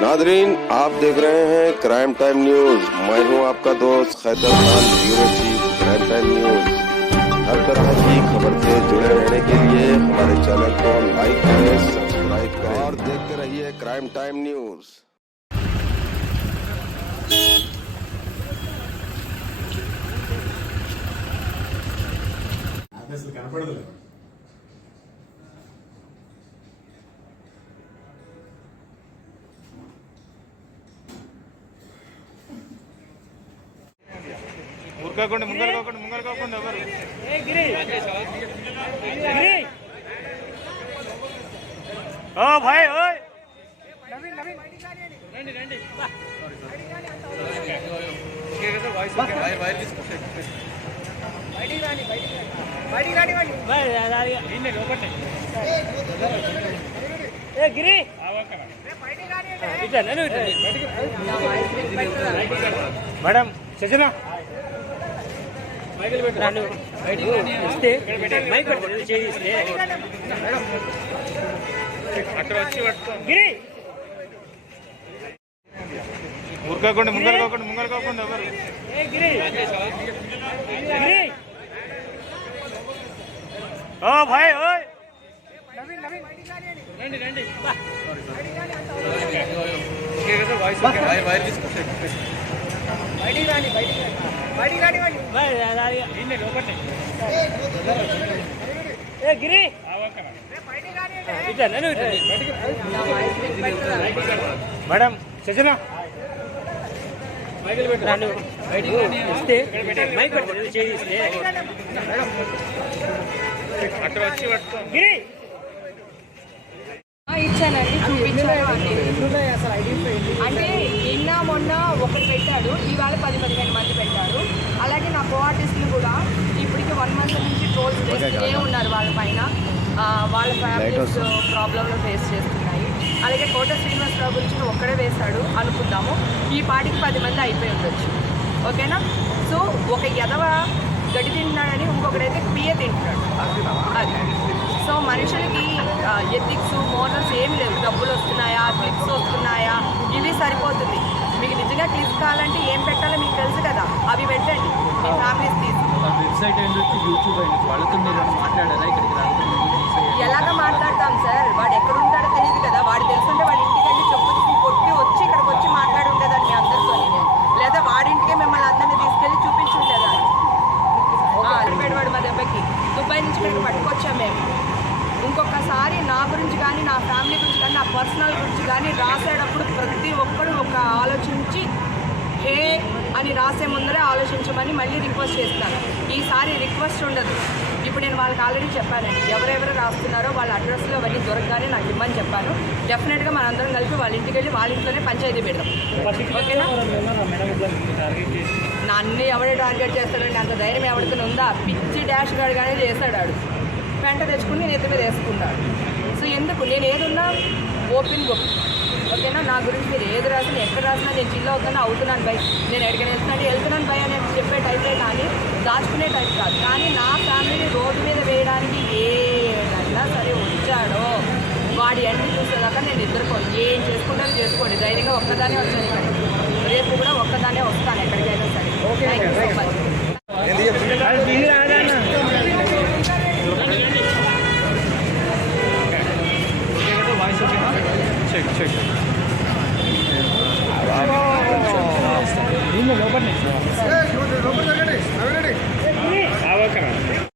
Nadreen, आप देख रहे हैं क्राइम टाइम न्यूज। मैं हूं आपका दोस्त Khaitar Khan, bureau chief crime time news. हर तरह की खबर से जुड़े रहने के लिए हमारे चैनल को लाइक करें, सब्सक्राइब करें और देखते रहिए क्राइम टाइम न्यूज। ముంగలు కాకుండా ఎవరు ఓ భాయ్ ఓయ్ నవీన్ రండి రండి వాయిస్ ఓకే వైర్ తీసుకోండి బయటికి రాని ఇన్నే లోపటే ఏ గిరి బయటికి రాని ఇట్లా నేను మేడం సజనా మైకులు పెట్టాను ఇస్తే మైక్ పెట్టాను చేయిస్తే అక్కడ వచ్చి పట్టుకో గిరి ముంగలు కాకుండా ఎవరు ఏ గిరి గిరి ఓ భాయ్ ఓయ్ నవీన్ రండి రండి వాయిస్ ఓకే వైర్ తీసుకోండి బయటికి రాని ఇన్నే లోపటే ఏ గిరి ఇట్లా నేను మేడం సజనా మైకులు పెట్టాను ఇస్తే మైక్ పెట్టాను చేయిస్తే అక్కడ వచ్చి పట్టుకో గిరి ఇచ్చానండి, చూపించాను అంటే నిన్న మొన్న ఒకటి పెట్టాడు, ఇవాళ 10-15 మంది పెట్టారు. అలాగే నా కో ఆర్టిస్టులు కూడా ఇప్పటికి 1 month నుంచి ట్రోల్స్ చేస్తూనే ఉన్నారు. వాళ్ళ పైన వాళ్ళ ఫ్యామిలీస్ ప్రాబ్లంలు ఫేస్ చేస్తున్నాయి. అలాగే కోట శ్రీనివాసరావు గురించి ఒక్కడే వేశాడు అనుకుందాము, ఈ పాటికి 10 మంది అయిపోయి ఉండొచ్చు. ఓకేనా? సో ఒక ఎదవ గడ్డి తింటున్నాడని ఇంకొకడైతే పియ్య తింటున్నాడు. అది సో మనుషులకి ఎథిక్స్ మోరల్స్ ఏం లేవు. డబ్బులు వస్తున్నాయా, క్లిప్స్ వస్తున్నాయా, ఇవి సరిపోతుంది. మీకు నిజంగా క్లిప్స్ కావాలంటే ఏం పెట్టాలో మీకు తెలుసు కదా, అవి పెట్టండి మీ ఫ్యామిలీస్ తీసి. ఎలాగ మాట్లాడతాం సార్? వాడు ఎక్కడ ఉంటాడో తెలియదు కదా. వాడు తెలుసుంటే వాడి ఇంటికి వెళ్ళి చెప్పు కొట్టి వచ్చి ఇక్కడికి వచ్చి మాట్లాడి ఉండేదాన్ని మీ అందరితో, లేదా వాడింటికే మిమ్మల్ని అందరినీ తీసుకెళ్ళి చూపించి ఉండేదాన్ని. వాడు మా దెబ్బకి దుబాయ్ నుంచి మేము పట్టుకొచ్చాం. మేము ఇంకొకసారి నా గురించి కానీ, నా ఫ్యామిలీ గురించి కానీ, నా పర్సనల్ గురించి కానీ రాసేటప్పుడు ప్రతి ఒక్కరు ఒక ఆలోచించి హే అని రాసే ముందరే ఆలోచించమని మళ్ళీ రిక్వెస్ట్ చేస్తాను. ఈసారి రిక్వెస్ట్ ఉండదు. ఇప్పుడు నేను వాళ్ళకి ఆల్రెడీ చెప్పానండి, ఎవరెవరు రాస్తున్నారో వాళ్ళ అడ్రస్లో అవన్నీ దొరకగానే నాకు ఇమ్మని చెప్పాను. డెఫినెట్గా మనందరం కలిపి వాళ్ళ ఇంటికి వెళ్ళి వాళ్ళ ఇంట్లోనే పంచాయతీ పెడదాం. ఓకేనా? నన్ను ఎవడే టార్గెట్ చేస్తాడండి? అంత ధైర్యం ఎవరితో ఉందా? పిచ్చి డాష్ గార్డ్ కానీ చేస్తాడు. ఆడు పెంట తెచ్చుకుని నేను ఎత్తి మీద వేసుకుంటాడు. సో ఎందుకు? నేను ఏదున్నా ఓపెన్ బుక్. ఓకేనా? నా గురించి మీరు ఏది రాసినా, ఎక్కడ రాసినా నేను చిల్ అవుతున్నాను బై, నేను ఎక్కడికైనా వెళ్తున్నాను బై అని చెప్పే టైప్లే కానీ దాచుకునే టైప్ కాదు. కానీ నా ఫ్యామిలీని రోడ్డు మీద వేయడానికి ఏదన్నా సరే వచ్చాడో వాడి అన్ని చూసేదాకా నేను నిద్రపోను. ఏం చేసుకుంటారో చేసుకోండి. ధైర్యంగా ఒక్కదానే వచ్చాను ఇక్కడికి, రేపు కూడా ఒక్కదానే వస్తాను ఎక్కడికైనా సరే. Thank you so much. లోపల